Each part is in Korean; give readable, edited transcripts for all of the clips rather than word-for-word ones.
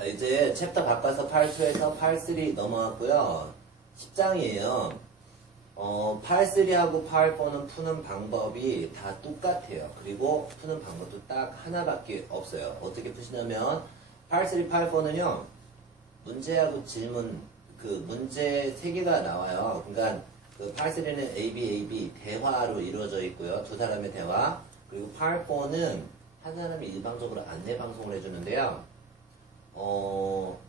자, 이제 챕터 바꿔서 파일 2에서 파일 3 넘어왔고요. 10장이에요. 파일 3하고 파일 4는 푸는 방법이 다 똑같아요. 그리고 푸는 방법도 딱 하나밖에 없어요. 어떻게 푸시냐면 파일 3, 파일 4는요. 문제하고 질문, 그 문제 3개가 나와요. 그러니까 그 파일 3는 A, B 대화로 이루어져 있고요. 두 사람의 대화. 그리고 파일 4는 한 사람이 일방적으로 안내 방송을 해주는데요.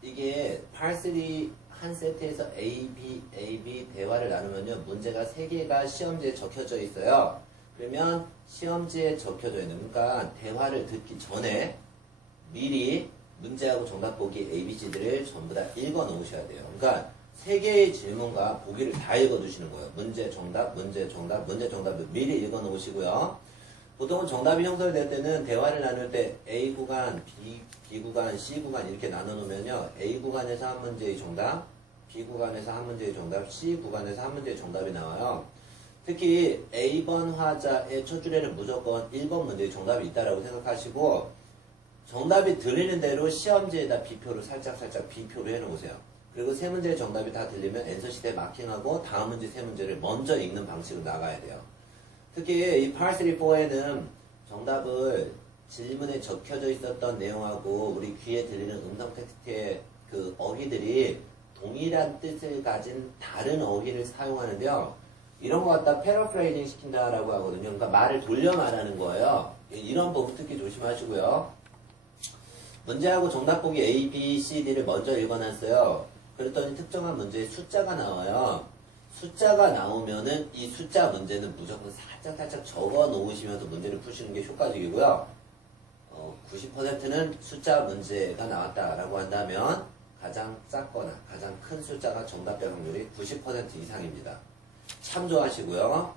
이게 파일 3 한 세트에서 A, B 대화를 나누면요. 문제가 3개가 시험지에 적혀져 있어요. 그러면 시험지에 적혀져 있는, 그러니까 대화를 듣기 전에 미리 문제하고 정답 보기 ABC들을 전부 다 읽어 놓으셔야 돼요. 그러니까 3개의 질문과 보기를 다 읽어 두시는 거예요. 문제, 정답, 문제, 정답, 문제, 정답을 미리 읽어 놓으시고요. 보통은 정답이 형성될 때는 대화를 나눌 때 A 구간, B 구간, C 구간 이렇게 나눠 놓으면요. A 구간에서 한 문제의 정답, B 구간에서 한 문제의 정답, C 구간에서 한 문제의 정답이 나와요. 특히 A번 화자의 첫 줄에는 무조건 1번 문제의 정답이 있다라고 생각하시고 정답이 들리는 대로 시험지에다 B표를 살짝 B표를 해놓으세요. 그리고 세 문제의 정답이 다 들리면 앤서시트에 마킹하고 다음 문제 세 문제를 먼저 읽는 방식으로 나가야 돼요. 특히 이 파트 3, 4에는 정답을 질문에 적혀져 있었던 내용하고 우리 귀에 들리는 음성 텍스트의 그 어휘들이 동일한 뜻을 가진 다른 어휘를 사용하는데요. 이런 거 갖다 패러프레이징 시킨다라고 하거든요. 그러니까 말을 돌려 말하는 거예요. 이런 부분 특히 조심하시고요. 문제하고 정답 보기 A, B, C, D를 먼저 읽어놨어요. 그랬더니 특정한 문제에 숫자가 나와요. 숫자가 나오면은 이 숫자 문제는 무조건 살짝 적어 놓으시면서 문제를 푸시는 게 효과적이고요. 90%는 숫자 문제가 나왔다라고 한다면 가장 작거나 가장 큰 숫자가 정답될 확률이 90% 이상입니다. 참조하시고요.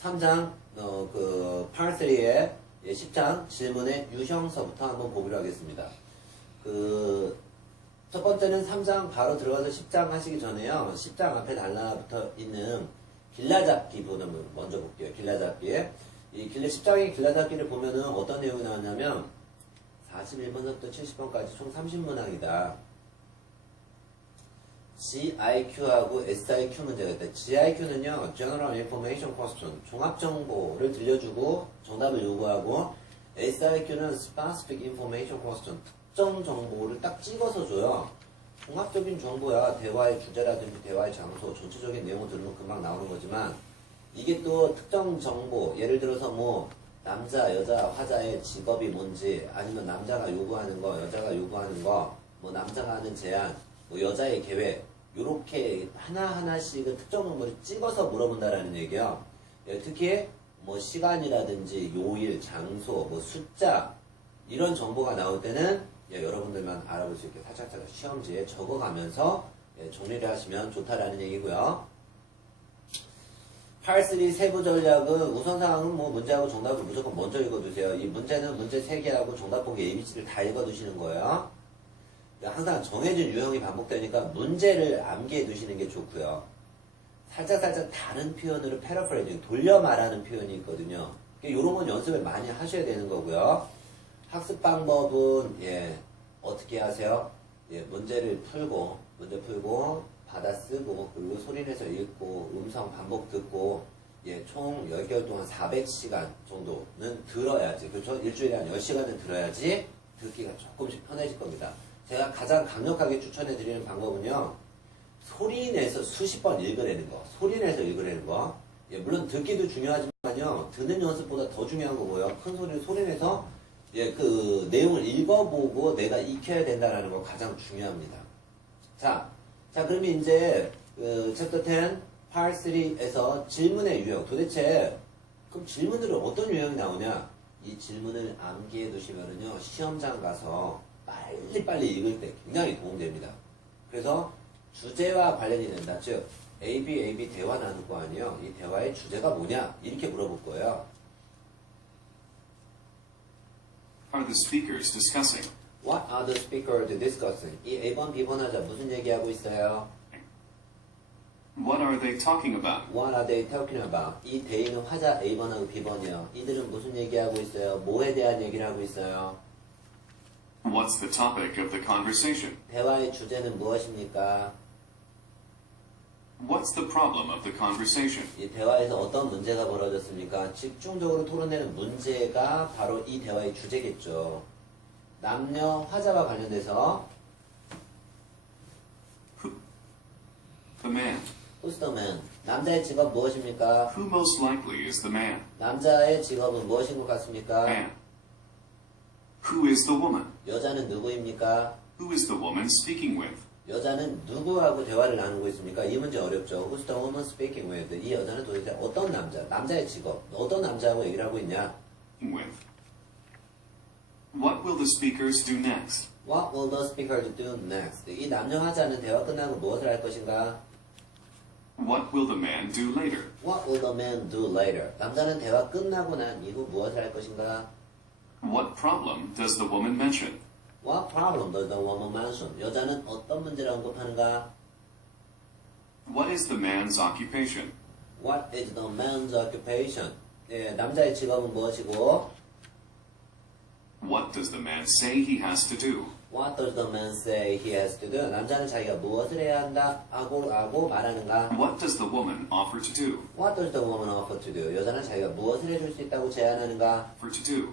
3장 그 파트 3의 10장 질문의 유형서부터 한번 보기로 하겠습니다. 첫 번째는 3장 바로 들어가서 10장 하시기 전에요. 10장 앞에 달라붙어 있는 길라잡기 부분을 먼저 볼게요. 길라잡기에. 이 10장의 길라잡기를 보면은 어떤 내용이 나왔냐면 41번부터 70번까지 총 30문항이다. GIQ하고 SIQ 문제가 있다. GIQ는요, General Information Question, 종합정보를 들려주고 정답을 요구하고, SIQ는 Specific Information Question, 특정 정보를 딱 찍어서 줘요. 종합적인 정보야. 대화의 주제라든지 대화의 장소, 전체적인 내용을 들으면 금방 나오는 거지만, 이게 또 특정 정보, 예를 들어서 뭐, 남자, 여자, 화자의 직업이 뭔지, 아니면 남자가 요구하는 거, 여자가 요구하는 거, 뭐 남자가 하는 제안, 뭐 여자의 계획, 요렇게 하나하나씩 특정 정보를 찍어서 물어본다라는 얘기예요. 예, 특히 뭐 시간이라든지 요일, 장소, 뭐 숫자 이런 정보가 나올 때는 여러분들만 알아볼 수 있게 살짝 시험지에 적어가면서 정리를 하시면 좋다라는 얘기고요. 파트 3 세부 전략은 우선사항은 뭐 문제하고 정답을 무조건 먼저 읽어두세요. 이 문제는 문제 3개하고 정답 보기 ABC를 다 읽어두시는 거예요. 항상 정해진 유형이 반복되니까 문제를 암기해 두시는 게 좋고요. 살짝 다른 표현으로 패러프레이징, 돌려 말하는 표현이 있거든요. 이런 건 연습을 많이 하셔야 되는 거고요. 학습 방법은 어떻게 하세요? 문제 풀고 받아쓰고 그리고 소리내서 읽고 음성 반복 듣고 총 10개월 동안 400시간 정도는 들어야지, 그렇죠? 일주일에 한 10시간은 들어야지 듣기가 조금씩 편해질 겁니다. 제가 가장 강력하게 추천해 드리는 방법은요, 소리내서 수십 번 읽으라는 거, 소리내서 읽으라는 거. 물론 듣기도 중요하지만요, 듣는 연습보다 더 중요한 거고요. 큰 소리로 소리내서 그 내용을 읽어보고 내가 익혀야 된다는 거 가장 중요합니다. 자 그러면 이제 챕터 10 파트 3에서 질문의 유형, 도대체 그럼 질문들은 어떤 유형이 나오냐? 이 질문을 암기해 두시면은요, 시험장 가서 빨리 읽을 때 굉장히 도움됩니다. 그래서 주제와 관련이 된다. 즉 AB 대화 나눌 거 아니에요. 이 대화의 주제가 뭐냐? 이렇게 물어볼 거예요. Are the speakers discussing? What are the speakers discussing? 이 A번, B번 하자 무슨 얘기하고 있어요? What are they talking about? What are they talking about? 이 대의는 화자 A번하고 B번이에요. 이들은 무슨 얘기하고 있어요? 뭐에 대한 얘기를 하고 있어요? What's the topic of the conversation? 대화의 주제는 무엇입니까? What's the problem of the conversation? 이 대화에서 어떤 문제가 벌어졌습니까? 집중적으로 토론되는 문제가 바로 이 대화의 주제겠죠. 남녀 화자와 관련돼서 The man. Who's the man? 남자의 직업 무엇입니까? Who most likely is the man? 남자의 직업은 무엇인 것 같습니까? Man. Who is the woman? 여자는 누구입니까? Who is the woman speaking with? 여자는 누구하고 대화를 나누고 있습니까? 이 문제 어렵죠. Who's the woman speaking with? 이 여자는 도대체 어떤 남자, 남자의 직업, 어떤 남자하고 얘기를 하고 있냐? With. What will the speakers do next? What will the speaker do next? 이 남녀 화자는 대화 끝나고 무엇을 할 것인가? What will the man do later? What will the man do later? 남자는 대화 끝나고 난 이후 무엇을 할 것인가? What problem does the woman mention? What problem does the woman mention? 여자는 어떤 문제를 언급하는가? What is the man's occupation? What is the man's occupation? 예, 남자의 직업은 무엇이고? What does the man say he has to do? What does the man say he has to do? 남자는 자기가 무엇을 해야 한다? 하고 말하는가? What does the woman offer to do? What does the woman offer to do? 여자는 자기가 무엇을 해줄 수 있다고 제안하는가? For to do.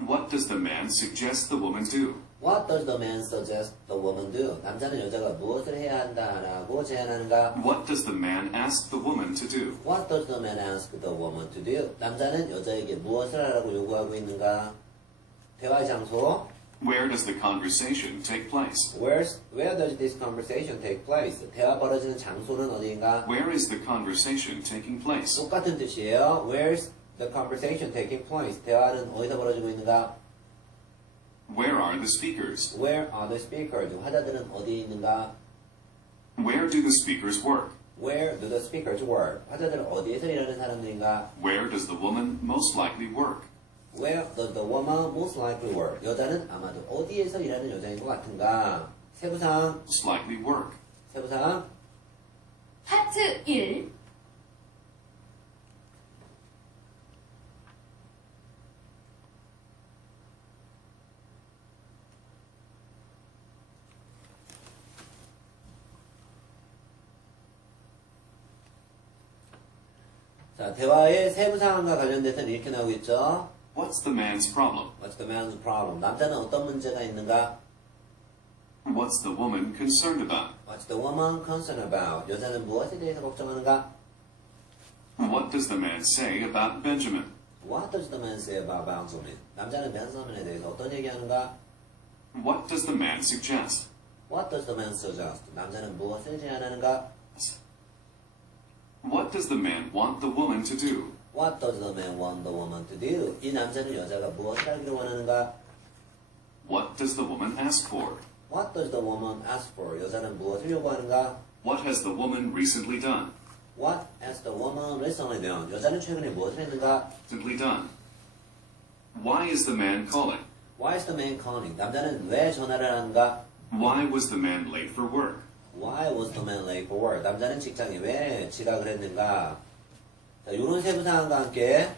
What does the man suggest the woman do? What does the man suggest the woman do? 남자는 여자가 무엇을 해야 한다라고 제안하는가? What does the man ask the woman to do? What does the man ask the woman to do? 남자는 여자에게 무엇을 하라고 요구하고 있는가? 대화의 장소. Where does the conversation take place? Where does this conversation take place? 대화 벌어지는 장소는 어디인가? Where is the conversation taking place? 똑같은 뜻이에요. Where's the conversation taking place? 대화는 어디서 벌어지고 있는가? Where are the speakers? Where are the speakers? 화자들은 어디에 있는가? Where do the speakers work? Where do the speakers work? 화자들은 어디에서 일하는 사람들인가? Where does the woman most likely work? Where does the woman most likely work? 여자는 아마도 어디에서 일하는 여자인 것 같은가? 세부상, Most likely work. 세부상. 파트 1. 자, 대화의 세부상황과 관련돼서는 이렇게 나오고 있죠. What's the man's problem? What's the man's problem? 남자는 어떤 문제가 있는가? What's the woman concerned about? What's the woman concerned about? 여자는 무엇에 대해서 걱정하는가? What does the man say about Benjamin? What does the man say about Benjamin? 남자는 벤자민에 대해서 어떤 얘기하는가? What does the man suggest? What does the man suggest? 남자는 무엇을 제안하는가? What does the man want the woman to do? What does the man want the woman to do? 이 남자는 여자가 무엇을 하기를 원하는가? What does the woman ask for? What does the woman ask for? 여자는 무엇을 요구하는가? What has the woman recently done? What has the woman recently done? 여자는 최근에 무엇을 했는가? Simply done. Why is the man calling? Why is the man calling? 남자는 왜 전화를 하는가? Why was the man late for work? Why was the man late for work? 남자는 직장에 왜 지각을 했는가? 자, 이런 세부사항과 함께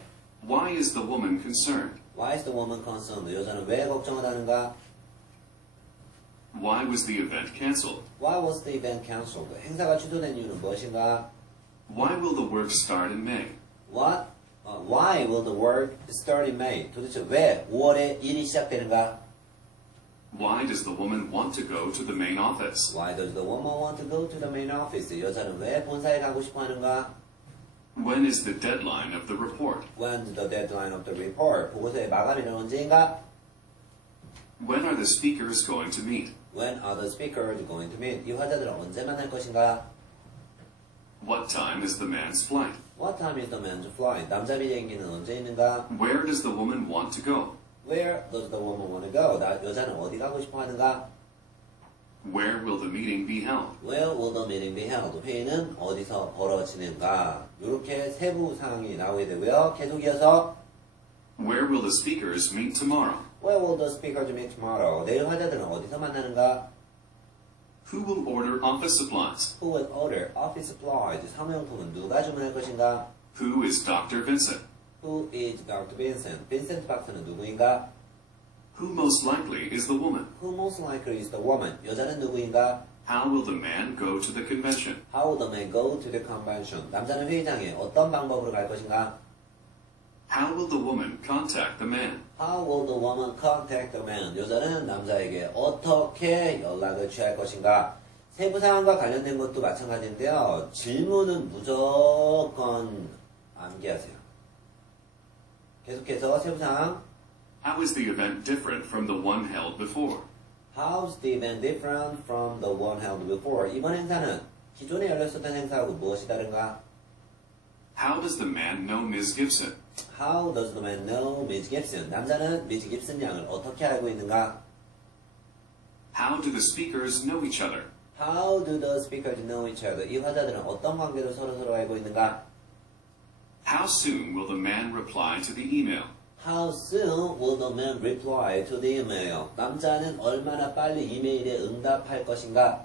Why is the woman concerned? Why is the woman concerned? 여자는 왜 걱정을 하는가? Why was the event canceled? Why was the event cancelled? 행사가 취소된 이유는 무엇인가? Why will the work start in May? Why will the work start in May? 도대체 왜 5월에 일이 시작되는가? Why does the woman want to go to the main office? Why does the woman want to go to the main office? 여자는 왜 본사에 가고 싶어 하는가? When is the deadline of the report? When's the deadline of the report? 보고서의 마감일은 언제인가? When are the speakers going to meet? When are the speakers going to meet? 이 화자들은 언제 만날 것인가? What time is the man's flight? What time is the man's flight? 남자 비행기는 언제 있는가? Where does the woman want to go? Where does the woman want to go? 여자는 어디 가고 싶어 하는가? Where will the meeting be held? Where will the meeting be held? 회의는 어디서 벌어지는가? 이렇게 세부 사항이 나오게 되고요. 계속 이어서 Where will the speakers meet tomorrow? Where will the speakers meet tomorrow? 내일 화자들은 어디서 만나는가? Who will order office supplies? Who will order office supplies? 사무용품은 누가 주문할 것인가? Who is Dr. Vincent? Who is Dr. Vincent? 빈센트 박사는 누구인가? Who most likely is the woman? Who most likely is the woman? 여자는 누구인가? How will the man go to the convention? How will the man go to the convention? 남자는 회의장에 어떤 방법으로 갈 것인가? How will the woman contact the man? How will the woman contact the man? 여자는 남자에게 어떻게 연락을 취할 것인가? 세부 사항과 관련된 것도 마찬가지인데요. 질문은 무조건 암기하세요. 계속해서 세부 사항. How is the event different from the one held before? How's the event different from the one held before? 이번 행사는 기존에 열렸었던 행사하고 무엇이 다른가? How does the man know Ms. Gibson? How does the man know Ms. Gibson? 남자는 미즈 깁슨 양을 어떻게 알고 있는가? How do the speakers know each other? How do the speakers know each other? 이 화자들은 어떤 관계로 서로 알고 있는가? How soon will the man reply to the email? How soon will the man reply to the email? 남자는 얼마나 빨리 이메일에 응답할 것인가?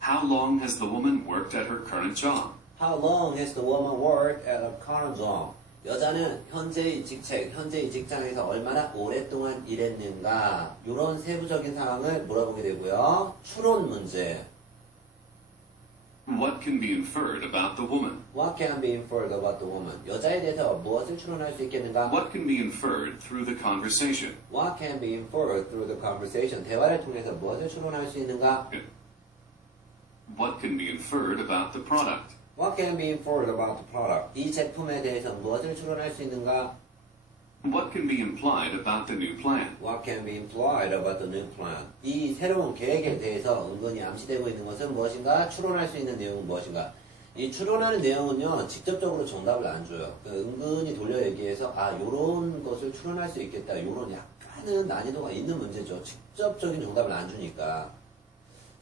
How long has the woman worked at her current job? How long has the woman worked at her current job? 여자는 현재의 직책, 현재의 직장에서 얼마나 오랫동안 일했는가? 이런 세부적인 사항을 물어보게 되고요. 추론 문제. What can be inferred about the woman? What can be inferred about the woman? 여자에 대해서 무엇을 추론할 수 있겠는가? What can be inferred through the conversation? What can be inferred through the conversation? 대화를 통해서 무엇을 추론할 수 있는가? What can be inferred about the product? What can be inferred about the product? 이 제품에 대해서 무엇을 추론할 수 있는가? What can be implied about the new plan? What can be implied about the new plan? 이 새로운 계획에 대해서 은근히 암시되고 있는 것은 무엇인가? 추론할 수 있는 내용은 무엇인가? 이 추론하는 내용은요, 직접적으로 정답을 안 줘요. 은근히 돌려 얘기해서, 요런 것을 추론할 수 있겠다. 요런 약간은 난이도가 있는 문제죠. 직접적인 정답을 안 주니까.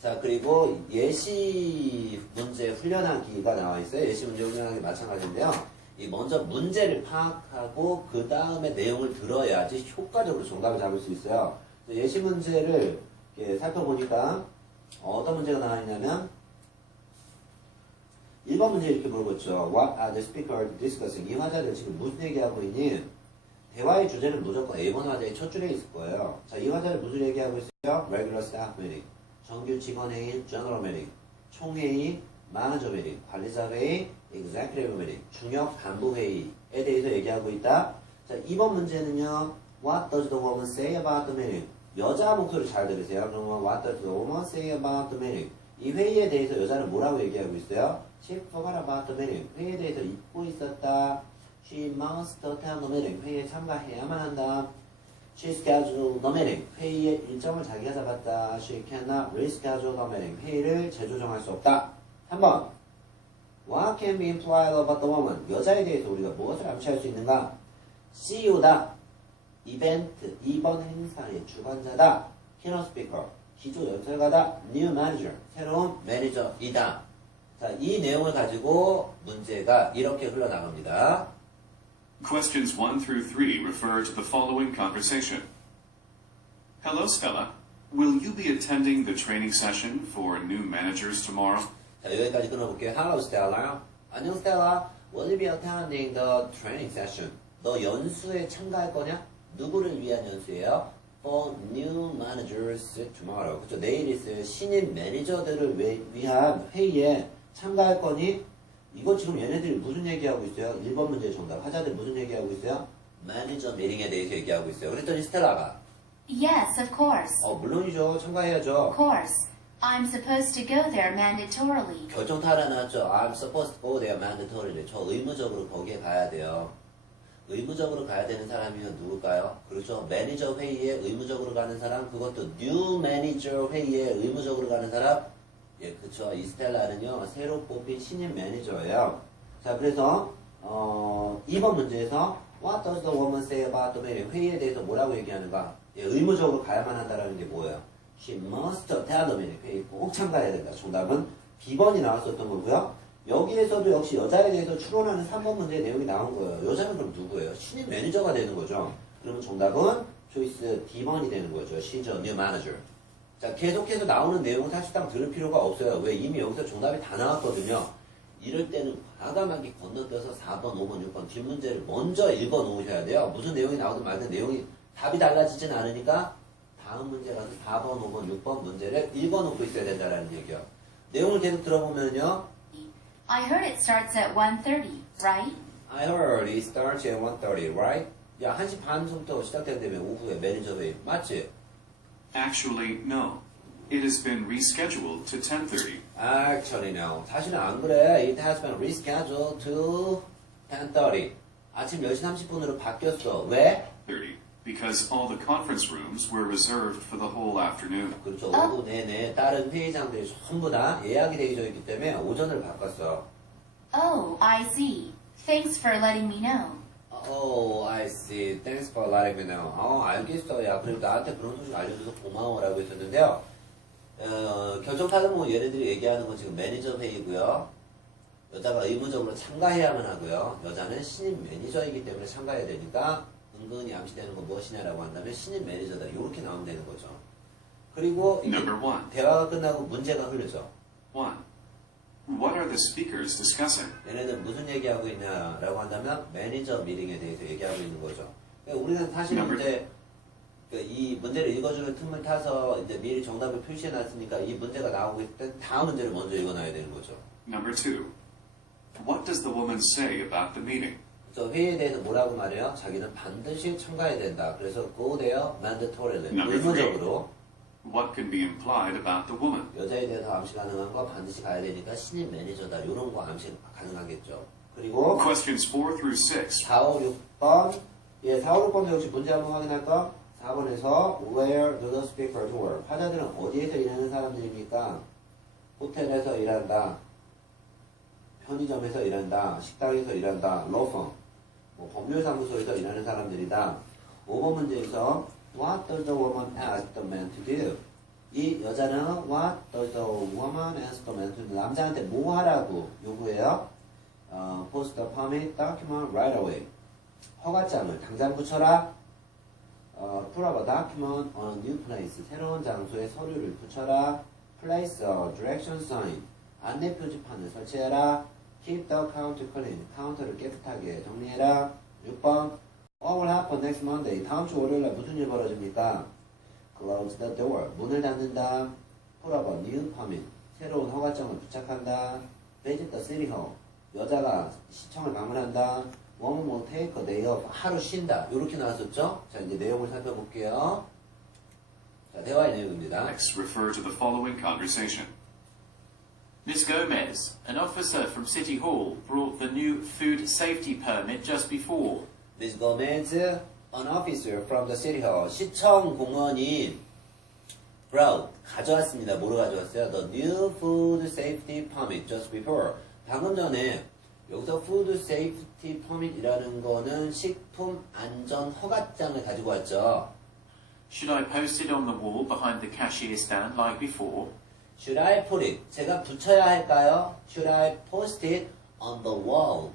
자, 그리고 예시 문제 훈련하기가 나와 있어요. 예시 문제 훈련하기 마찬가지인데요. 이 먼저 문제를 파악하고 그 다음에 내용을 들어야지 효과적으로 정답을 잡을 수 있어요. 예시 문제를 이렇게 살펴보니까 어떤 문제가 나와 있냐면 1번 문제 이렇게 물어봤죠. What are the speakers discussing? 이 화자들 지금 무슨 얘기하고 있니? 대화의 주제는 무조건 A번 화자의 첫 줄에 있을 거예요. 자, 이 화자를 무슨 얘기하고 있어요? Regular staff meeting. 정규 직원회의, general meeting. 총회의, 마네저 meeting. 관리자 회의, executive meeting. 중역 간부 회의에 대해서 얘기하고 있다. 자, 2번 문제는요. What does the woman say about the meeting? 여자 목소리 잘 들으세요. 그러면 What does the woman say about the meeting? 이 회의에 대해서 여자는 뭐라고 얘기하고 있어요? She forgot about the meeting. 회의에 대해서 잊고 있었다. She must attend the meeting. 회의에 참가해야만 한다. She scheduled the meeting. 회의의 일정을 자기가 잡았다. She cannot reschedule the meeting. 회의를 재조정할 수 없다. 3번. What can be implied about the woman? 여자에 대해서 우리가 무엇을 암시할 수 있는가? CEO다. 이벤트, 이번 행사의 주관자다. keynote speaker, 기조 연설가다. new manager, 새로운 매니저이다. 자, 이 내용을 가지고 문제가 이렇게 흘러나갑니다. Questions 1 through 3 refer to the following conversation. Hello, Stella. Will you be attending the training session for new managers tomorrow? 자, 여기까지 끊어볼게요. Hello, Stella. 안녕, Stella. Will you be attending the training session? 너 연수에 참가할 거냐? 누구를 위한 연수예요? For new managers tomorrow. 그쵸? 내일 있을 신입 매니저들을 위한 회의에 참가할 거니? 이거 지금 얘네들이 무슨 얘기하고 있어요? 1번 문제 정답. 화자들 무슨 얘기하고 있어요? 매니저 미팅에 대해서 얘기하고 있어요. 그랬더니 스텔라가 Yes, of course. 물론이죠. 참가해야죠. Of course. I'm supposed to go there mandatorily. 결정타 하나 나왔죠. I'm supposed to go there mandatorily. 저 의무적으로 거기에 가야 돼요. 의무적으로 가야 되는 사람이면 누굴까요? 그렇죠. 매니저 회의에 의무적으로 가는 사람, 그것도 new manager 회의에 의무적으로 가는 사람. 예, 그쵸. 이 스텔라는요, 새로 뽑힌 신입 매니저예요. 자, 그래서, 2번 문제에서, What does the woman say about the meeting? 회의에 대해서 뭐라고 얘기하는가? 예, 의무적으로 가야만 한다는 게 뭐예요? She must attend the meeting. 회의 꼭 참가해야 된다. 정답은 B번이 나왔었던 거고요. 여기에서도 역시 여자에 대해서 추론하는 3번 문제의 내용이 나온 거예요. 여자는 그럼 누구예요? 신입 매니저가 되는 거죠. 그러면 정답은 초이스 D번이 되는 거죠. She's a new manager. 자, 계속해서 나오는 내용은 사실상 들을 필요가 없어요. 왜? 이미 여기서 정답이 다 나왔거든요. 이럴 때는 과감하게 건너뛰어서 4번, 5번, 6번 뒷문제를 먼저 읽어 놓으셔야 돼요. 무슨 내용이 나오든 말든 내용이 답이 달라지진 않으니까 다음 문제 가서 4번, 5번, 6번 문제를 읽어놓고 있어야 된다는 얘기요. 내용을 계속 들어보면요. I heard it starts at 1:30, right? I heard it starts at 1:30, right? 야, 1시 반부터 시작된다며, 오후에 매니저 회의. 맞지? Actually, no. It has been rescheduled to 10:30. Actually, no. 사실은 안 그래. It has been rescheduled to 10:30. 아침 10시 30분으로 바뀌었어. 왜? 30. Because all the conference rooms were reserved for the whole afternoon. 그렇죠. 오후 내내 다른 회의장들이 전부 다 예약이 되어 있기 때문에 오전을 바꿨어. Oh, I see. Thanks for letting me know. Oh, I see. Thanks for letting me know. 알겠어. 야, 그리고 나한테 그런 소식 알려줘서 고마워라고 했었는데요. 결정타는 뭐 얘네들이 얘기하는 건 지금 매니저 회의고요. 여자가 의무적으로 참가해야만 하고요. 여자는 신입 매니저이기 때문에 참가해야 되니까 은근히 암시되는 건 무엇이냐라고 한다면 신입 매니저다. 이렇게 나오면 되는 거죠. 그리고 이제 Number 1. 대화가 끝나고 문제가 흐르죠. 1. What are the speakers discussing? 얘네들 무슨 얘기하고 있냐라고 한다면 매니저 미팅에 대해서 얘기하고 있는 거죠. 그러니까 우리는 사실은 이제 이 문제를 읽어주는 틈을 타서 이제 미리 정답을 표시해 놨으니까 이 문제가 나오고 있을 때 다음 문제를 먼저 읽어놔야 되는 거죠. Number 2. What does the woman say about the meeting? 그래서 회의에 대해서 뭐라고 말해요? 자기는 반드시 참가해야 된다. 그래서 go there mandatorily. Number 3. 의무적으로. What can be implied about the woman? 여자에 대해서 암시 가능한 거 반드시 가야 되니까 신입 매니저다. 이런 거 암시 가능하겠죠. 그리고 Questions 4 through 6. 4, 5, 6번. 예, 4, 5, 6번도 역시 문제 한번 확인할까? 4번에서 Where do the speakers work? 화자들은 어디에서 일하는 사람들입니까? 호텔에서 일한다. 편의점에서 일한다. 식당에서 일한다. 로펌. 법률사무소에서 일하는 사람들이다. 5번 문제에서 What does the woman ask the man to do? 이 여자는 What does the woman ask the man to do? 남자한테 뭐 하라고 요구해요? Post the permit document right away. 허가장을 당장 붙여라. Put up a document on a new place. 새로운 장소에 서류를 붙여라. Place a direction sign. 안내 표지판을 설치해라. Keep the counter clean. 카운터를 깨끗하게 정리해라. 6번. What will happen next Monday? 다음 주 월요일날 무슨 일 벌어집니까? Close the door. 문을 닫는다. Put up a new permit. 새로운 허가증을 부착한다. Visit the city hall. 여자가 시청을 방문한다. Woman will take a day off. 하루 쉰다. 이렇게 나왔었죠? 자, 이제 내용을 살펴볼게요. 자, 대화의 내용입니다. Next, refer to the following conversation. Ms. Gomez, an officer from City Hall, brought the new food safety permit just before. Ms. Gomez, an officer from the city hall. 시청 공무원이 brought, 가져왔습니다. 뭐로 가져왔어요? The new food safety permit just before. 방금 전에 여기서 food safety permit이라는 거는 식품 안전 허가장을 가지고 왔죠. Should I post it on the wall behind the cashier stand like before? Should I put it? 제가 붙여야 할까요? Should I post it on the wall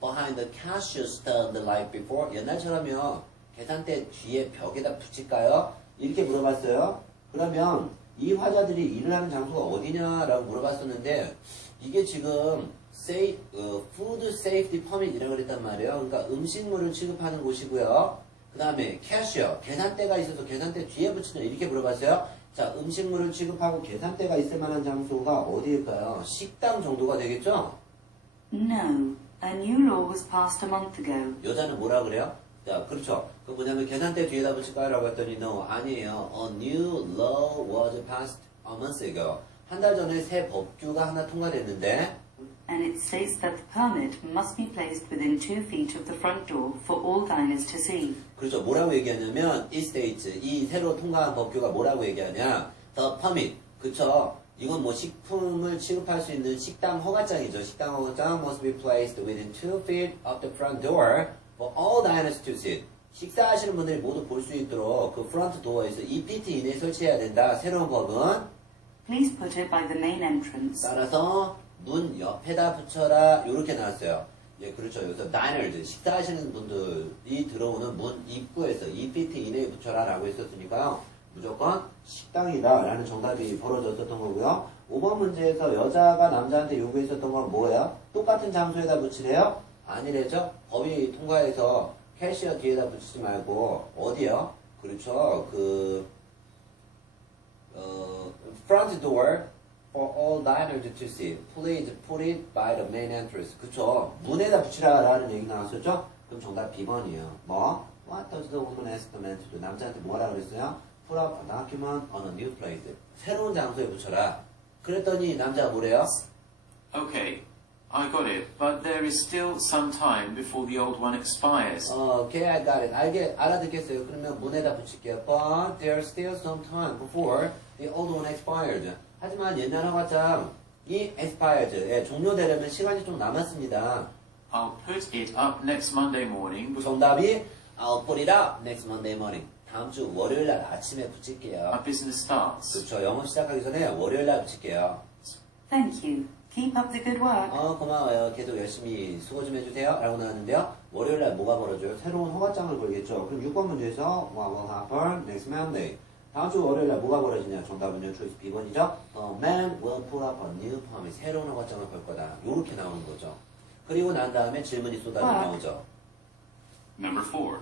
behind the cashier stand like before? 옛날처럼요. 계산대 뒤에 벽에다 붙일까요? 이렇게 물어봤어요. 그러면 이 화자들이 일을 하는 장소가 어디냐라고 물어봤었는데 이게 지금 food safety permit이라고 그랬단 말이에요. 그러니까 음식물을 취급하는 곳이고요. 그 다음에 캐셔, 계산대가 있어서 계산대 뒤에 붙이냐 이렇게 물어봤어요. 자, 음식물을 취급하고 계산대가 있을 만한 장소가 어디일까요? 식당 정도가 되겠죠? No, a new law was passed a month ago. 여자는 뭐라 그래요? 자, 그렇죠. 그 뭐냐면 계산대 뒤에다 붙일까요? 라고 했더니 no, 아니에요. A new law was passed a month ago. 한 달 전에 새 법규가 하나 통과됐는데 And it states that the permit must be placed within 2 feet of the front door for all diners to see. 그렇죠. 뭐라고 얘기하냐면 이 states, 이 새로 통과한 법규가 뭐라고 얘기하냐 the permit, 그쵸. 이건 뭐 식품을 취급할 수 있는 식당 허가장이죠. 식당 허가장 must be placed within 2 feet of the front door for all diners to see. 식사하시는 분들이 모두 볼 수 있도록 그 프런트 도어에서 2피트 이내에 설치해야 된다. 새로운 법은 Please put it by the main entrance. 따라서 문 옆에다 붙여라. 이렇게 나왔어요. 예, 그렇죠. 여기서 diners, 식사하시는 분들이 들어오는 문 입구에서 2피트 이내에 붙여라 라고 했었으니까요. 무조건 식당이다 라는 정답이 벌어졌었던 거고요. 5번 문제에서 여자가 남자한테 요구했었던 건 뭐예요? 똑같은 장소에다 붙이래요? 아니래죠. 법이 통과해서 캐시어 뒤에다 붙이지 말고 어디요? 그렇죠. front door for all diners to see. Please put it by the main entrance. 그쵸. 문에다 붙이라라는 얘기 나왔었죠? 그럼 정답 B번이에요. 뭐? What does the woman ask the man to do? 남자한테 뭐라 그랬어요? Put up a document on a new place. 새로운 장소에 붙여라. 그랬더니 남자가 뭐래요? Okay, I got it, but there is still some time before the old one expires. Okay, I got it. 알아듣겠어요. 그러면 문에다 붙일게요. But there's still some time before the old one expired. 하지만 옛날 허가장 이 expired, 예, 종료되려면 시간이 좀 남았습니다. I'll put it up next Monday morning before 정답이 I'll put it up next Monday morning. 다음 주 월요일 날 아침에 붙일게요. my business starts. 그렇죠. 영업 시작하기 전에 월요일 날 붙일게요. Thank you. Keep up the good work. 고마워요. 계속 열심히 수고 좀 해주세요. 라고 나왔는데요. 월요일 날 뭐가 벌어져요? 새로운 허가장을 걸겠죠. 그럼 6번 문제에서 What will happen next Monday? 다음 주 월요일 날 뭐가 벌어지냐? 정답은요. 초이스 B번이죠. Man will put up a new permit. 새로운 허가장을 걸 거다. 요렇게 나오는 거죠. 그리고 난 다음에 질문이 쏟아져 나오죠. Number 4.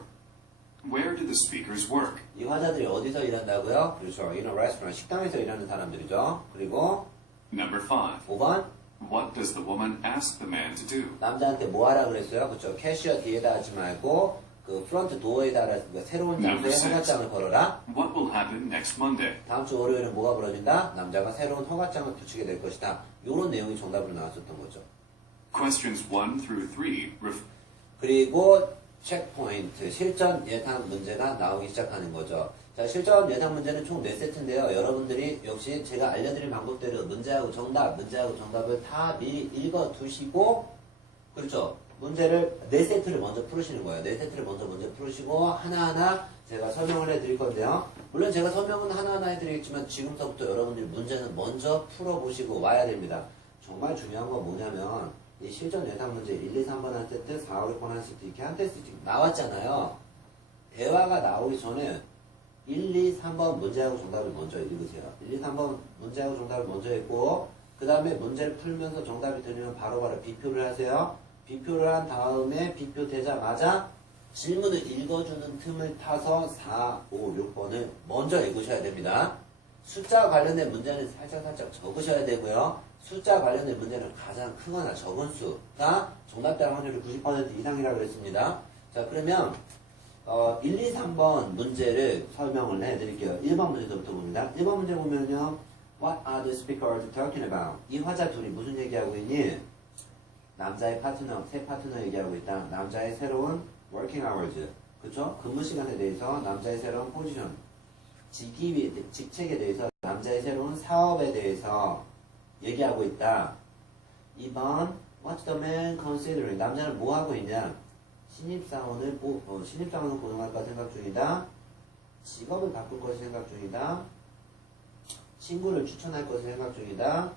Where do the speakers work? 이 화자들이 어디서 일한다고요? 그렇죠. In a restaurant. 식당에서 일하는 사람들이죠. 그리고 Number 5. 5번. What does the woman ask the man to do? 남자한테 뭐 하라 그랬어요? 그렇죠. 캐시어 뒤에다 하지 말고 그 프런트 도어에다 새로운 장소에 허가장을 걸어라. What will happen next Monday? 다음 주 월요일은 뭐가 벌어진다? 남자가 새로운 허가장을 붙이게 될 것이다. 이런 내용이 정답으로 나왔었던 거죠. Questions 1 through 3 그리고 체크포인트, 실전 예상 문제가 나오기 시작하는 거죠. 자, 실전 예상 문제는 총 4세트인데요. 여러분들이 역시 제가 알려드린 방법대로 문제하고 정답을 다 미리 읽어 두시고, 그렇죠. 문제를 4세트를 먼저 풀으시는 거예요. 4세트를 먼저 풀으시고, 하나하나 제가 설명을 해드릴 건데요. 물론 제가 설명은 하나하나 해드리겠지만, 지금서부터 여러분들이 문제는 먼저 풀어보시고 와야 됩니다. 정말 중요한 건 뭐냐면, 이 실전 예상 문제 1, 2, 3번 한 세트, 4, 5, 6번 한 세트 이렇게 한 세트씩 나왔잖아요. 대화가 나오기 전에 1, 2, 3번 문제하고 정답을 먼저 읽으세요. 1, 2, 3번 문제하고 정답을 먼저 읽고 그 다음에 문제를 풀면서 정답이 들리면 바로바로 비표를 하세요. 비표를 한 다음에 비표 되자마자 질문을 읽어주는 틈을 타서 4, 5, 6번을 먼저 읽으셔야 됩니다. 숫자 관련된 문제는 살짝 적으셔야 되고요. 숫자 관련된 문제는 가장 크거나 적은 수가 정답될 확률이 90% 이상이라고 그랬습니다. 자, 그러면 1, 2, 3번 문제를 설명을 해드릴게요. 1번 문제부터 봅니다. 1번 문제 보면요. What are the speakers talking about? 이 화자 둘이 무슨 얘기하고 있니? 남자의 파트너, 새 파트너 얘기하고 있다. 남자의 새로운 working hours. 그쵸? 근무 시간에 대해서, 남자의 새로운 포지션, 직책에 대해서, 남자의 새로운 사업에 대해서 얘기하고 있다. 2번, What's the man considering? 남자는 뭐 하고 있냐? 신입사원을 고용할까 생각 중이다. 직업을 바꿀 것을 생각 중이다. 친구를 추천할 것을 생각 중이다.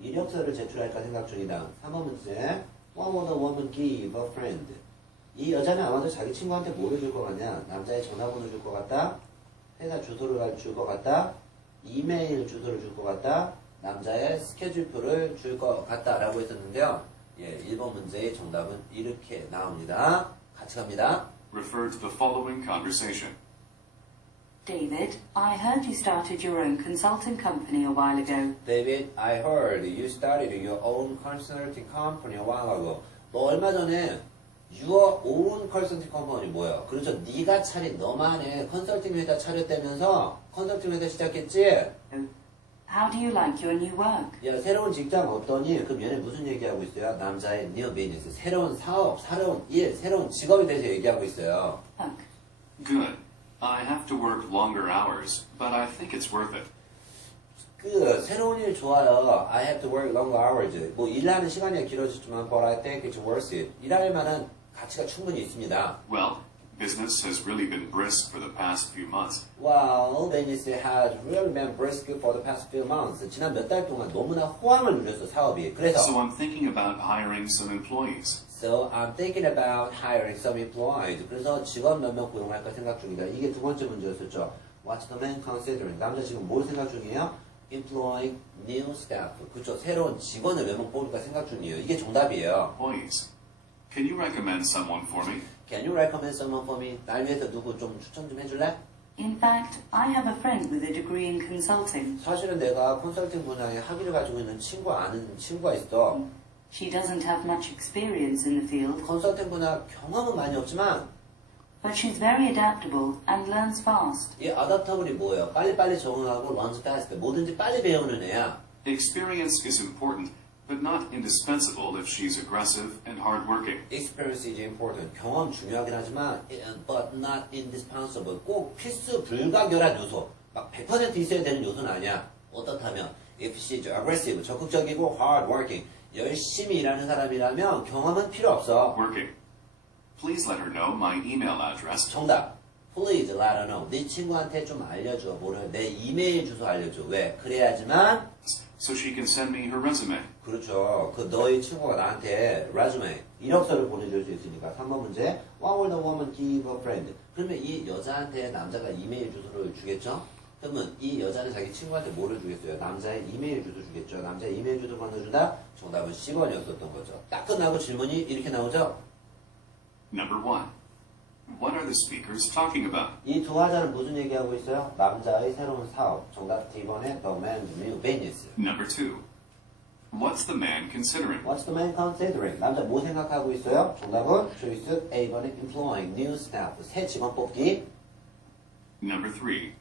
이력서를 제출할까 생각 중이다. 3번 문제. What would a woman give a friend? 이 여자는 아마도 자기 친구한테 뭐를 줄 것 같냐? 남자의 전화번호 줄 것 같다. 회사 주소를 줄 것 같다. 이메일 주소를 줄 것 같다. 남자의 스케줄표를 줄 것 같다라고 했었는데요. 예, 1번 문제의 정답은 이렇게 나옵니다. 같이 갑니다. Refer to the following conversation. David, I heard you started your own consulting company a while ago. David, I heard you started your own consulting company a while ago. 너 얼마 전에 your own consulting company 뭐야? 그렇죠. 네가 차린 너만의 컨설팅 회사 차렸다면서 컨설팅 회사 시작했지? How do you like your new work? 야, 새로운 직장 어떠니? 그럼 얘네 무슨 얘기하고 있어요? 남자의 new business, 새로운 사업, 새로운 일, 새로운 직업에 대해서 얘기하고 있어요. Work. Good. I have to work longer hours, but I think it's worth it. 새로운 일 좋아요. I have to work longer hours. 뭐 일하는 시간이 길어졌지만, but I think it's worth it. 일할 만한 가치가 충분히 있습니다. Well, business has really been brisk for the past few months. Well, business has really been brisk for the past few months. 지난 몇 달 동안 너무나 호황을 누렸어, 사업이. 그래서 So I'm thinking about hiring some employees. So I'm thinking about hiring some employees. 그래서 직원 몇 명 고용할까 생각 중이다. 이게 두 번째 문제였었죠. What's the man considering? 남자 지금 뭘 생각 중이에요? Employing new staff. 그렇죠. 새로운 직원을 몇 명 뽑을까 생각 중이에요. 이게 정답이에요. Employees. Can you recommend someone for me? Can you recommend someone for me? 날 위해서 누구 좀 추천 좀 해줄래? In fact, I have a friend with a degree in consulting. 사실은 내가 컨설팅 분야에 학위를 가지고 있는 아는 친구가 있어. She doesn't have much experience in the field, 컨설팅 분야 경험은 많이 없지만 but she's very adaptable and learns fast. 이 어댑터블이 뭐예요? 빨리빨리 적응하고 runs fast. 뭐든지 빨리 배우는 애야. Experience is important, but not indispensable if she's aggressive and hardworking. Experience is important. 경험 중요하긴 하지만 but not indispensable. 꼭 필수 불가결한 요소. 막 100% 있어야 되는 요소는 아니야. 어떻다면 if she's aggressive, 적극적이고 hardworking, 열심히 일하는 사람이라면 경험은 필요 없어. Working. Please let her know my email address. 정답. Please let her know. 네 친구한테 좀 알려줘. 뭐를? 내 이메일 주소 알려줘. 왜? 그래야지만 So she can send me her resume. 그렇죠. 그 너희 친구가 나한테 resume, 이력서를 보내줄 수 있으니까. 3번 문제. What will the woman give a friend? 그러면 이 여자한테 남자가 이메일 주소를 주겠죠? 그러면 이 여자는 자기 친구한테 뭐를 주겠어요? 남자의 이메일 주소 주겠죠? 남자의 이메일 주소 건너주다? 정답은 10번이었었던 거죠. 딱 끝나고 질문이 이렇게 나오죠? Number 1. What are the speakers talking about? 이 두 화자는 무슨 얘기하고 있어요? 남자의 새로운 사업. 정답 D번의 The Man's New Business. Number 2. What's the man considering? What's the man considering? 남자 뭐 생각하고 있어요? 정답은 choice A번의 employing new staff. 새 직원 뽑기. Number 3.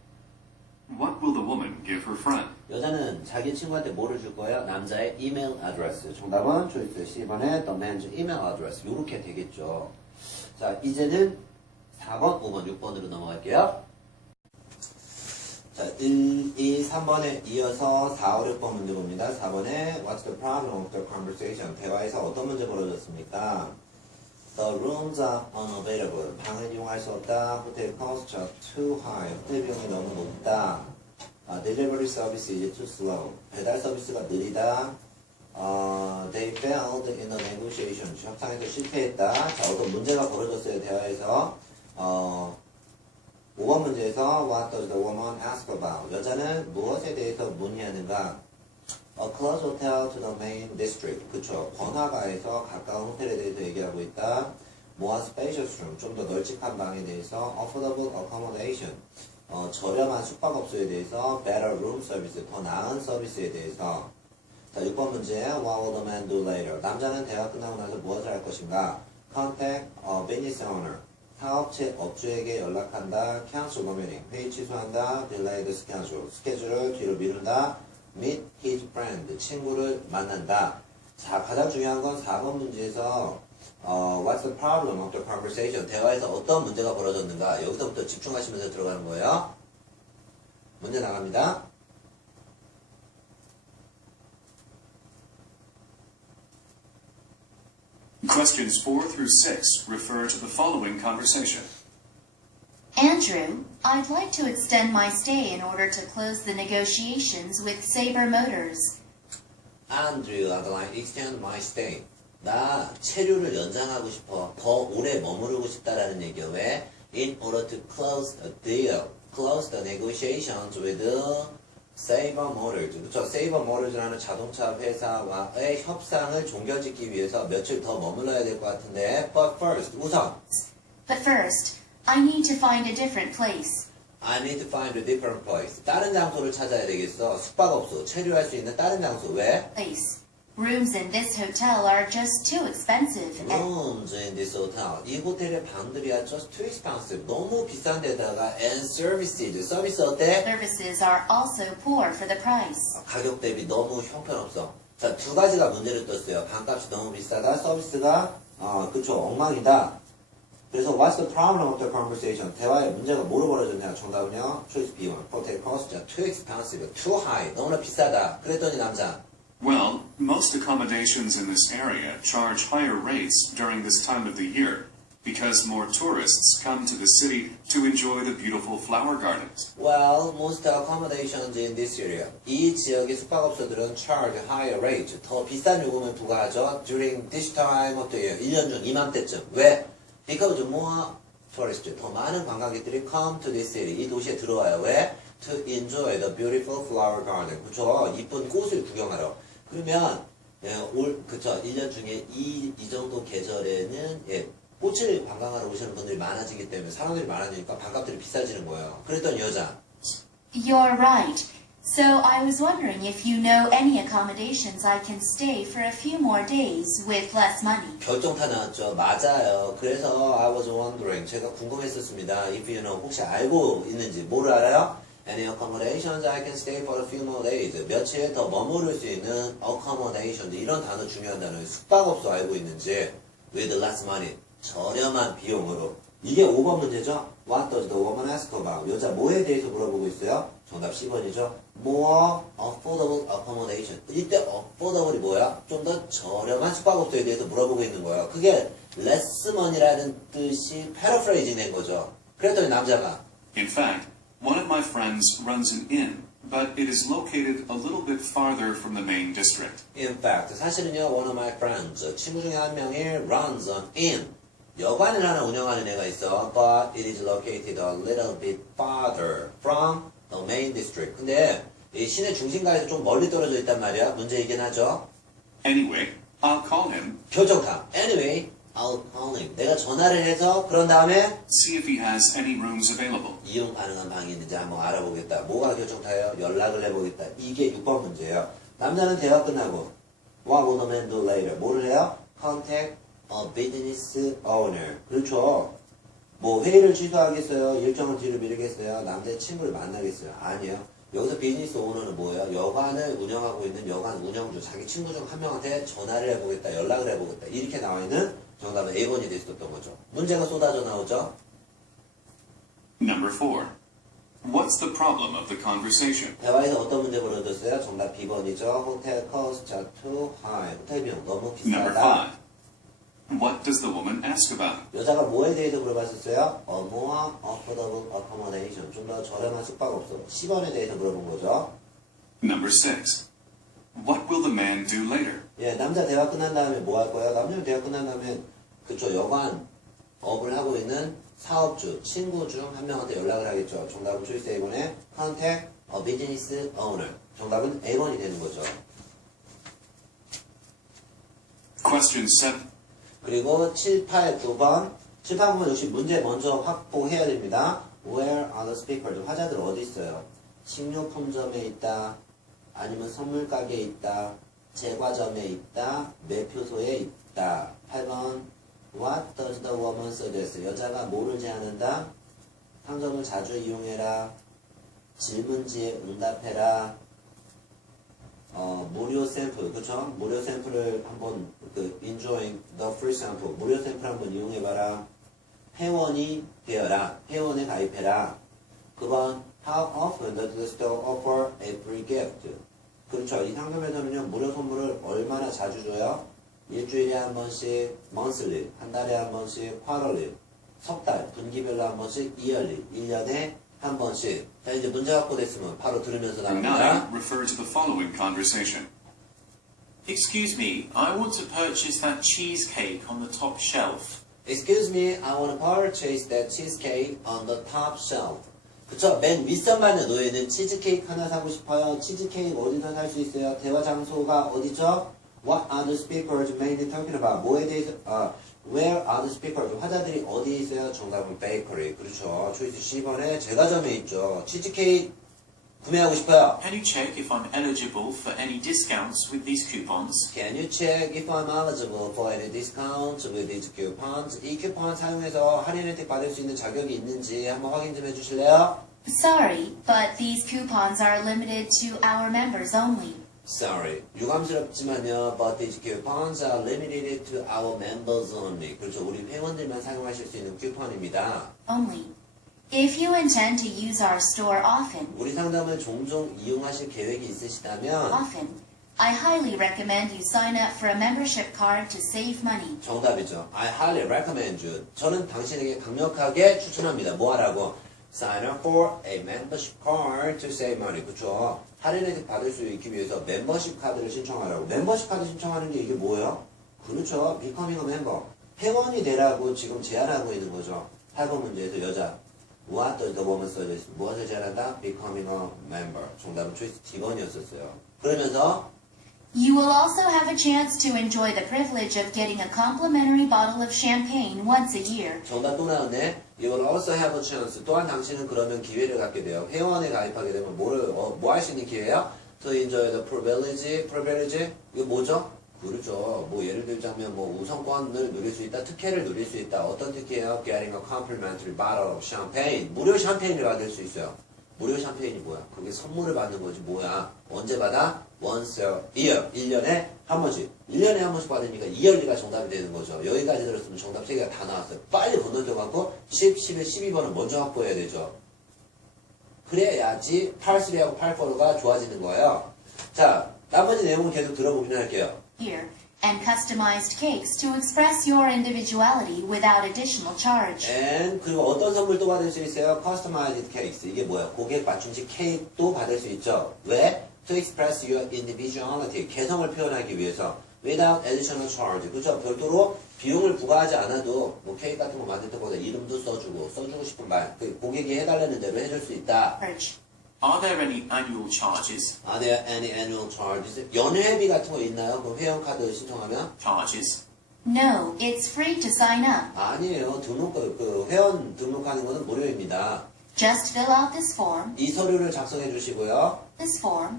What will the woman give her friend? 여자는 자기 친구한테 뭐를 줄 거예요? 남자의 이메일 address. 정답은 choice C번의 the man's email address. 요렇게 되겠죠. 자, 이제는 4번, 5번, 6번으로 넘어갈게요. 자, 1, 2, 3번에 이어서 4, 5, 6번 문제 봅니다. 4번에 What's the problem of the conversation? 대화에서 어떤 문제 벌어졌습니까? The rooms are unavailable. 방을 이용할 수 없다. Hotel costs are too high. 호텔 비용이 너무 높다. Delivery service is too slow. 배달 서비스가 느리다. They failed in the negotiation. 협상에서 실패했다. 자, 어떤 문제가 벌어졌어요, 대화에서. 5번 문제에서 What does the woman ask about? 여자는 무엇에 대해서 문의하는가? A close hotel to the main district. 그쵸. 번화가에서 가까운 호텔에 대해서 얘기하고 있다. More spacious room. 좀 더 널찍한 방에 대해서 Affordable accommodation. 저렴한 숙박업소에 대해서 Better room service. 더 나은 서비스에 대해서. 자, 6번 문제. What will the man do later? 남자는 대화 끝나고 나서 무엇을 할 것인가? Contact a business owner. 사업체 업주에게 연락한다. Cancel the meeting. 회의 취소한다. Delay the schedule. 스케줄을 뒤로 미룬다. Meet his friend. 친구를 만난다. 자, 가장 중요한 건 4번 문제에서 What's the problem of the conversation? 대화에서 어떤 문제가 벌어졌는가? 여기서부터 집중하시면서 들어가는 거예요. 문제 나갑니다. Questions 4 through 6 refer to the following conversation. Andrew, I'd like to extend my stay in order to close the negotiations with Sabre Motors. Andrew, I'd like to extend my stay. 나 체류를 연장하고 싶어. 더 오래 머무르고 싶다라는 얘기야. 왜? In order to close a deal. Close the negotiations with Sabre Motors. 그렇죠? Sabre Motors라는 자동차 회사와의 협상을 종결짓기 위해서 며칠 더 머물러야 될 것 같은데. But first, 우선. But first, I need to find a different place. I need to find a different place. 다른 장소를 찾아야 되겠어. 숙박업소, 체류할 수 있는 다른 장소. 왜? Place. Rooms in this hotel are just too expensive. Rooms in this hotel. 이 호텔의 방들이야 just too expensive. 너무 비싼 데다가 and services. 서비스 어때? Services are also poor for the price. 가격 대비 너무 형편없어. 자, 두 가지가 문제를 떴어요. 방값이 너무 비싸다. 서비스가 그쵸, 엉망이다. 그래서 what's the problem of the conversation? 대화의 문제가 뭐로 벌어졌냐? 정답은요. choice B1. hotel costs are too expensive. too high. 너무나 비싸다. 그랬더니 남자. Well, most accommodations in this area charge higher rates during this time of the year because more tourists come to the city to enjoy the beautiful flower gardens. Well, most accommodations in this area. 이 지역의 숙박업소들은 charge higher rate. 더 비싼 요금을 부과하죠. During this time of the year. 1년 중 이맘때쯤. 왜? Because more tourists. 더 많은 관광객들이 come to this city. 이 도시에 들어와요. 왜? To enjoy the beautiful flower garden. 그쵸? 이쁜 꽃을 구경하러. 그러면, 그쵸? 1년 중에 이 정도 계절에는, 꽃을 관광하러 오시는 분들이 많아지기 때문에 사람들이 많아지니까 밥값들이 비싸지는 거예요. 그랬더니 여자, You're right. So I was wondering if you know any accommodations I can stay for a few more days with less money. 결정타 나왔죠. 맞아요. 그래서 I was wondering, 제가 궁금했었습니다. If you know, 혹시 알고 있는지, 뭐를 알아요? Any accommodations I can stay for a few more days. 며칠 더 머무를 수 있는 accommodations. 이런 단어 중요한 단어예요. 숙박업소 알고 있는지. With less money. 저렴한 비용으로. 이게 5번 문제죠? What does the woman ask about? 여자 뭐에 대해서 물어보고 있어요? 정답 10번이죠? More affordable accommodation. 이때 affordable이 뭐야? 좀 더 저렴한 숙박업소에 대해서 물어보고 있는 거예요. 그게 less money라는 뜻이 paraphrasing 된 거죠. 그랬더니 남자가 In fact, one of my friends runs an inn, but it is located a little bit farther from the main district. In fact, 사실은요, one of my friends, 친구 중에 한 명이 runs an inn. 여관을 하나 운영하는 애가 있어. But it is located a little bit farther from the main district. 근데 이 시내 중심가에서 좀 멀리 떨어져 있단 말이야. 문제이긴 하죠. Anyway, I'll call him, 결정타. Anyway, I'll call him. 내가 전화를 해서 그런 다음에 see if he has any rooms available. 이용 가능한 방이 있는지 한번 알아보겠다. 뭐가 결정타예요? 연락을 해보겠다. 이게 6번 문제예요. 남자는 대화 끝나고 What will the man do later? 뭐를 해요? Contact a business owner. 그렇죠. 뭐 회의를 취소하겠어요? 일정을 뒤로 미루겠어요? 남자의 친구를 만나겠어요? 아니에요. 여기서 비즈니스 오너는 뭐예요? 여관을 운영하고 있는 여관 운영주, 자기 친구 중 한 명한테 전화를 해보겠다, 연락을 해보겠다. 이렇게 나와 있는 정답은 A번이 됐었던 거죠. 문제가 쏟아져 나오죠. Number 4. What's the problem of the conversation? 대화에서 어떤 문제 벌어졌어요? 정답 B번이죠. 호텔 cost are too high. 호텔 비용 너무 Number 비싸다. 5. What does the woman ask about? 여자가 뭐에 대해서 물어봤었어요? A more affordable accommodation. 좀 더 저렴한 숙박업소. 10원에 대해서 물어본 거죠. Number 6. What will the man do later? 예, 남자 대화 끝난 다음에 뭐 할 거예요? 남자 대화 끝난 다음에 그쵸, 여관 업을 하고 있는 사업주, 친구 중 한 명한테 연락을 하겠죠. 정답은 초이스 A번에 contact a business owner. 정답은 A번이 되는 거죠. Question 7. 그리고 7, 8, 9번. 7, 8, 9번 역시 문제 먼저 확보해야 됩니다. Where are the speakers? 화자들 어디 있어요? 식료품점에 있다. 아니면 선물 가게에 있다. 제과점에 있다. 매표소에 있다. 8번. What does the woman suggest? 여자가 뭐를 제안한다? 상점을 자주 이용해라. 질문지에 응답해라. 무료 샘플, 그쵸? 무료 샘플을 한번, enjoying the free sample. 무료 샘플 한번 이용해봐라. 회원이 되어라. 회원에 가입해라. 9번, how often does the store offer a free gift? 그렇죠. 이 상점에서는요, 무료 선물을 얼마나 자주 줘요? 일주일에 한 번씩, monthly. 한 달에 한 번씩, quarterly. 석 달, 분기별로 한 번씩, yearly. 1년에 한 번씩. 자, 이제 문제 확보됐으면 바로 들으면서 And 나갑니다. 9. Refer to the following conversation. Excuse me, I want to purchase that cheesecake on the top shelf. Excuse me, I want to purchase that cheesecake on the top shelf. 그쵸? 맨 윗선반에 놓여있는 치즈케이크 하나 사고 싶어요. 치즈케이크 어디서 살 수 있어요? 대화 장소가 어디죠? What are the speakers mainly talking about? 뭐에 대해서, where are the speakers? 화자들이 어디에 있어요? 정답은 bakery. 그렇죠. 초이스 C번에 제과점에 있죠. 치즈케이크 구매하고 싶어요. Can you check if I'm eligible for any discounts with these coupons? Can you check if I'm eligible for any discounts with these coupons? 이 쿠폰 사용해서 할인 혜택 받을 수 있는 자격이 있는지 한번 확인 좀 해주실래요? Sorry, but these coupons are limited to our members only. Sorry. 유감스럽지만요, but these coupons are limited to our members only. 그렇죠. 우리 회원들만 사용하실 수 있는 쿠폰입니다. Only. If you intend to use our store often, 우리 상담을 종종 이용하실 계획이 있으시다면 I highly recommend you sign up for a membership card to save money. 정답이죠. I highly recommend you. 저는 당신에게 강력하게 추천합니다. 뭐 하라고? Sign up for a membership card to save money. 그렇죠. 할인 혜택 받을 수 있기 위해서 멤버십 카드를 신청하라고. 멤버십 카드 신청하는 게 이게 뭐예요? 그렇죠. becoming a member. 회원이 되라고 지금 제안하고 있는 거죠. 8번 문제에서 여자. What does the woman suggest? 무엇을 제안한다? Becoming a member. 정답은 초이스 D번이었었어요. 그러면서 You will also have a chance to enjoy the privilege of getting a complimentary bottle of champagne once a year. 정답 또 나왔네. You will also have a chance. 또한 당신은 그러면 기회를 갖게 돼요. 회원에 가입하게 되면 뭐 할 수 있는 기회예요? To enjoy the privilege. 이거 뭐죠? 그렇죠. 뭐 예를 들자면 뭐 우선권을 누릴 수 있다, 특혜를 누릴 수 있다. 어떤 특혜예요? Getting a complimentary bottle of champagne. 무료 샴페인을 받을 수 있어요. 무료 샴페인이 뭐야? 그게 선물을 받는 거지 뭐야? 언제 받아? Once a year. 1년에 한 번씩. 1년에 한 번씩 받으니까 2열리가 정답이 되는 거죠. 여기까지 들었으면 정답 3개가 다 나왔어요. 빨리 건너뛰어갖고 10, 11, 12번은 먼저 확보해야 되죠. 그래야지 8.3하고 8.4가 좋아지는 거예요. 자, 나머지 내용을 계속 들어보면 할게요. Here, and customized cakes to express your individuality without additional charge. And 그리고 어떤 선물 또 받을 수 있어요? Customized cakes. 이게 뭐야? 고객 맞춤식 케이크도 받을 수 있죠. 왜? To express your individuality. 개성을 표현하기 위해서. Without additional charge. 그죠? 별도로 비용을 부과하지 않아도 뭐 케이크 같은 거 만들 때보다 이름도 써주고 싶은 말. 고객이 해달라는 대로 해줄 수 있다. Charge. Are there any annual charges? Are there any annual charges? 연회비 같은 거 있나요? 그럼 회원카드 신청하면? Charges. No, it's free to sign up. 아니에요. 회원 등록하는 거는 무료입니다. Just fill out this form, 이 서류를 작성해 주시고요.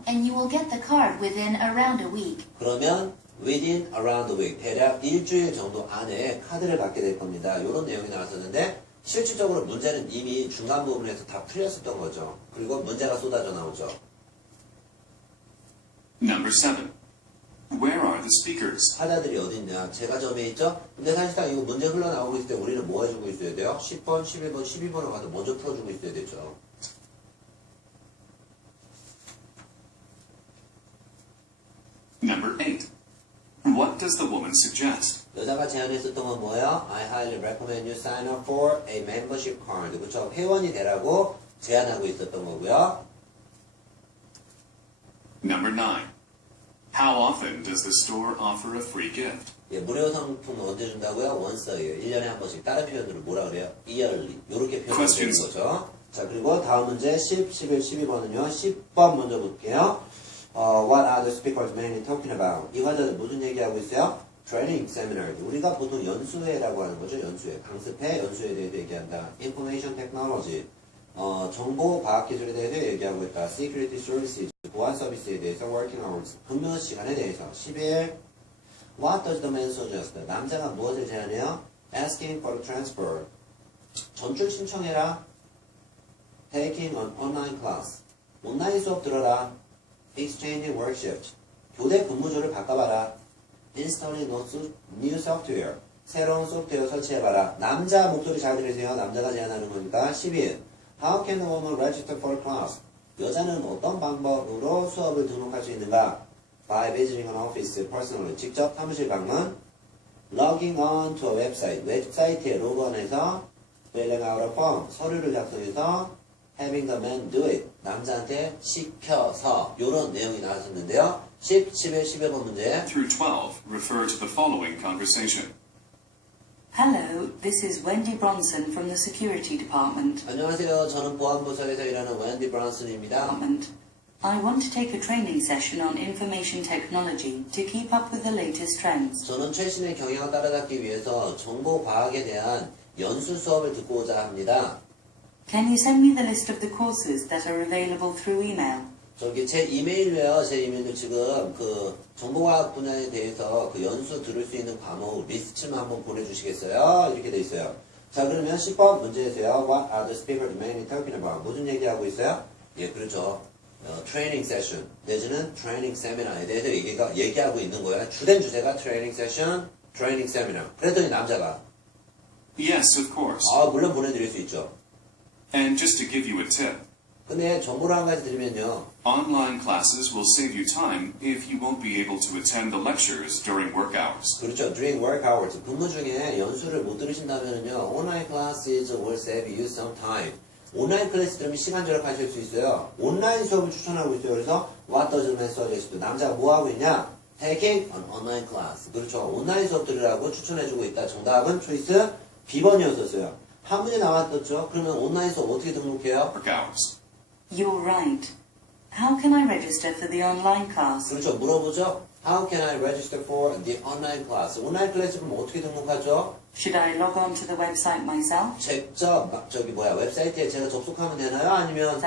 and you will get the card within around a week. 그러면 within around a week, 대략 일주일 정도 안에 카드를 받게 될 겁니다. 이런 내용이 나왔었는데 실질적으로 문제는 이미 중간 부분에서 다 풀렸었던 거죠. 그리고 문제가 쏟아져 나오죠. Number 7. Where are the speakers? 하자들이 어디 있냐? 제가 점에 있죠? 근데 사실상 이거 문제 흘러나오고 있을 때 우리는 뭐 해주고 있어야 돼요? 10번, 11번, 12번을 가서 먼저 풀어주고 있어야 되죠. Number 8. What does the woman suggest? 여자가 제안했었던 건 뭐예요? I highly recommend you sign up for a membership card. 그쵸? 회원이 되라고 제안하고 있었던 거고요. Number 9. How often does the store offer a free gift? 예, 무료 상품 언제 준다고요? once a year. 1년에 한 번씩. 다른 표현으로 뭐라 그래요? yearly. 요렇게 표현하면 되는 Questions. 거죠. 자, 그리고 다음 문제 10, 11, 12번은요. 10번 먼저 볼게요. What are the speakers mainly talking about? 이 과자는 무슨 얘기하고 있어요? Training seminar. 우리가 보통 연수회라고 하는 거죠. 연수회. 강습회, 연수회에 대해서 얘기한다. Information technology. 정보 과학 기술에 대해서 얘기하고 있다. Security services. 보안 서비스에 대해서 working hours. 근무 시간에 대해서. 11. What does the man suggest? 남자가 무엇을 제안해요? Asking for a transfer. 전출 신청해라. Taking an online class. 온라인 수업 들어라. Exchanging work shift. 교대 근무조를 바꿔봐라. Installing new software. 새로운 소프트웨어 설치해봐라. 남자 목소리 잘 들으세요. 남자가 제안하는 거니까. 12. How can a woman register for a class? 여자는 어떤 방법으로 수업을 등록할 수 있는가? By visiting an office personally. 직접 사무실 방문. Logging on to a website. 웹사이트에 로그온해서 filling out a form. 서류를 작성해서 having the man do it. 남자한테 시켜서. 요런 내용이 나왔었는데요. 10, 11, 12번 문제. Through 12 refer to the following conversation. Hello, this is Wendy Bronson from the Security Department. 안녕하세요. 저는 보안부서에서 일하는 웬디 브란슨입니다. I want to take a training session on information technology to keep up with the latest trends. 저는 최신의 경향을 따라잡기 위해서 정보과학에 대한 연수 수업을 듣고 오자 합니다. Can you send me the list of the courses that are available through email? 저기 제 이메일로요. 제 이메일도 지금 그 정보과학 분야에 대해서 그 연수 들을 수 있는 과목 리스트만 한번 보내주시겠어요? 이렇게 돼 있어요. 자, 그러면 10번 문제에서요. What are the speakers mainly talking about? 무슨 얘기하고 있어요? 예, 그렇죠. 트레이닝 세션 내지는 트레이닝 세미나에 대해서 얘기하고 있는 거예요. 주된 주제가 트레이닝 세션, 트레이닝 세미나. 그랬더니 남자가 Yes, of course. 물론 보내드릴 수 있죠. And just to give you a tip, 근데 정보를 한 가지 드리면요. online classes will save you time if you won't be able to attend the lectures during work hours. 그렇죠. During work hours. 근무 중에 연수를 못 들으신다면요. Online classes will save you some time. 온라인 클래스 들으면 시간 절약하실 수 있어요. 온라인 수업을 추천하고 있어요. 그래서 What does the man suggest? 남자가 뭐 하고 있냐? Taking an online class. 그렇죠. 온라인 수업 들으라고 추천해주고 있다. 정답은 초이스 B번이었었어요. 한 문제 나왔었죠. 그러면 온라인 수업 어떻게 등록해요? Work hours. You're right. How can I register for the online class? 그렇죠. 물어보죠. How can I register for the online class? 온라인 클래스 그럼 어떻게 등록하죠? Should I log on to the website myself? 직접 웹사이트에 제가 접속하면 되나요? 아니면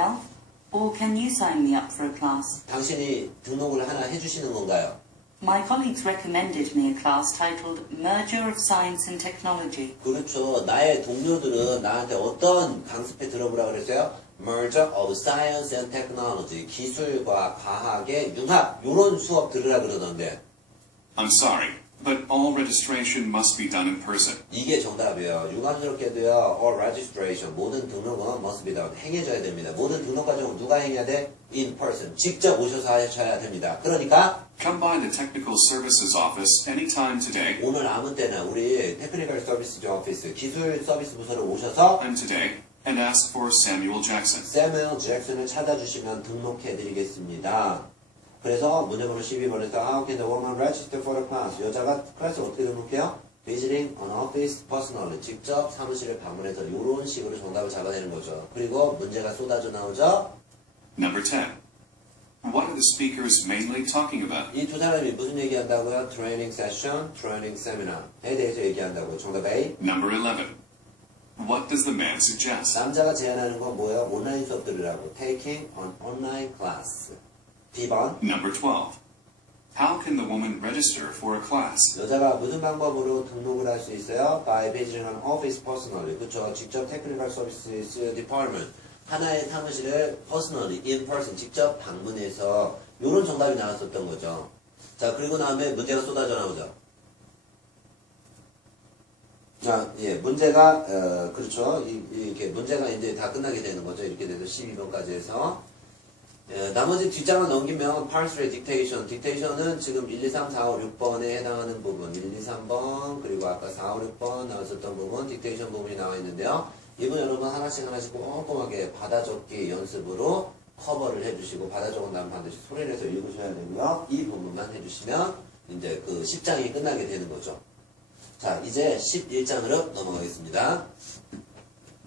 Or can you sign me up for a class? 당신이 등록을 하나 해주시는 건가요? My colleagues recommended me a class titled Merger of Science and Technology. 그렇죠. 나의 동료들은 나한테 어떤 강습회 들어보라고 그랬어요? Merger of Science and Technology. 기술과 과학의 융합. 이런 수업 들으라 그러던데. I'm sorry, but all registration must be done in person. 이게 정답이에요. 유감스럽게도요. All registration. 모든 등록은 must be done. 행해져야 됩니다. 모든 등록 과정은 누가 행해야 돼? In person. 직접 오셔서 하셔야 됩니다. 그러니까 Come by the Technical Services Office anytime today. 오늘 아무 때나 우리 테크니컬 서비스 오피스 기술 서비스 부서로 오셔서 Time today and ask for Samuel Jackson. 세뮤얼 잭슨을 찾아주시면 등록해드리겠습니다. 그래서 문제번호 12번에서 How can the woman register for the class? 여자가 클래스 어떻게 등록해요? Visiting an office personally. 직접 사무실을 방문해서 이런 식으로 정답을 잡아내는 거죠. 그리고 문제가 쏟아져 나오죠. Number 10. What are the speakers mainly talking about? 이 두 사람이 무슨 얘기한다고요? Training session, training seminar에 대해서 얘기한다고. 정답 A. Number 11. What does the man suggest? 남자가 제안하는 건 뭐예요? 온라인 수업 들으라고. Taking an online class. B번. Number 12. How can the woman register for a class? 여자가 무슨 방법으로 등록을 할 수 있어요? By visiting an office personally. 그쵸? 직접 테크니컬 서비스 디파트먼트. 하나의 사무실을 personally, in person, 직접 방문해서 이런 정답이 나왔었던 거죠. 자, 그리고 다음에 문제가 쏟아져 나오죠. 자, 예, 문제가, 그렇죠. 이렇게 문제가 이제 다 끝나게 되는 거죠. 이렇게 돼서 12번까지 해서. 나머지 뒷장을 넘기면 part 3 dictation. dictation은 지금 1, 2, 3, 4, 5, 6번에 해당하는 부분. 1, 2, 3번, 그리고 아까 4, 5, 6번 나왔었던 부분, dictation 부분이 나와 있는데요. 이분 여러분 하나씩 꼼꼼하게 받아 적기 연습으로 커버를 해주시고 받아 적은 다음 반드시 소리내서 읽으셔야 되고요. 이 부분만 해주시면 이제 그 10장이 끝나게 되는 거죠. 자, 이제 11장으로 넘어가겠습니다.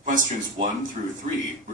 Questions 1 through 3